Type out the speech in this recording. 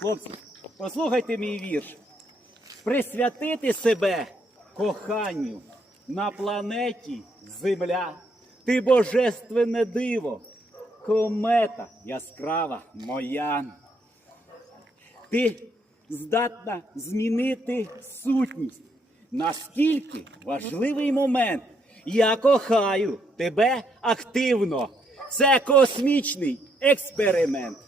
Хлопці, послухайте мій вірш. Присвятити себе коханню на планеті Земля. Ти божественне диво, комета яскрава моя. Ти здатна змінити сутність. Наскільки важливий момент. Я кохаю тебе активно. Це космічний експеримент.